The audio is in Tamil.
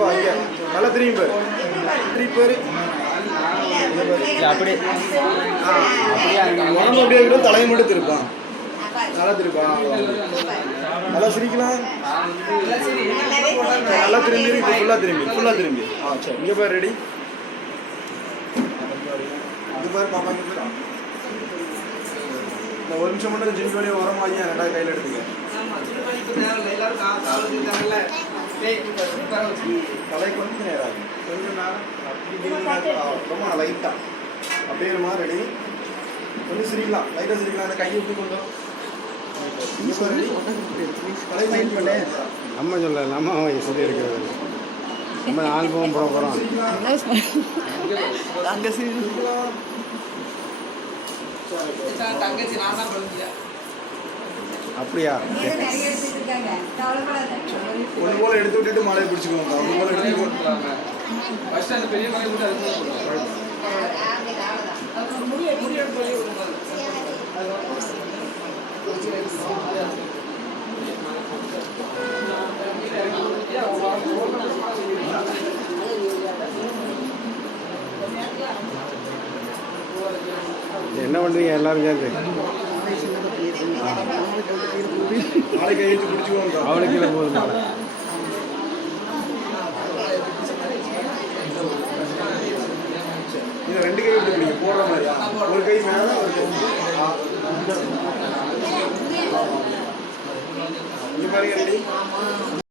பாப்பா இங்கே நல்லா திரும்பி பாரு பேர் அப்படியே உடம்பு அப்படியே விட தலையை மட்டும் திருப்பான் நல்லா திருப்பான் நல்லா சிரிக்கலாம் நல்லா திரும்பி இப்போ ஃபுல்லாக திரும்பி சரி இங்கே பாரு ரெடி இது பாரு பாப்பா இங்கே பாரு இந்த ஒரு நிமிஷம் மட்டும் ஜிம் வழியை உரமா ஐயா ரெண்டாவது கையில் எடுத்துங்க தலைக்கு வந்து நேராது கொஞ்சம் நேரம் ரொம்ப லைட்டாக அப்படியே இருமா ரெடி கொஞ்சம் சிரிக்கலாம் லைட்டாக சிரிக்கலாம் அந்த கையை எப்படி கொண்டோம் நம்ம சொல்ல நம்ம சொல்லி இருக்கிறது நம்ம ஆல்பம் போட போகிறோம் அப்படியா ஒன்று போல எடுத்து விட்டுட்டு மாலையை பிடிச்சிக்கோங்க ஒன்று போல எடுத்து என்ன பண்ணுறீங்க எல்லாரும் சேர்ந்து மாலை கையை வச்சு பிடிச்சிக்கோங்க அவளுக்கு இல்லை போதும் மாலை இதை ரெண்டு கை விட்டு பிடிங்க போடுற மாதிரி ஒரு கை மேலே ஒரு கை இங்கே பாருங்க ரெடி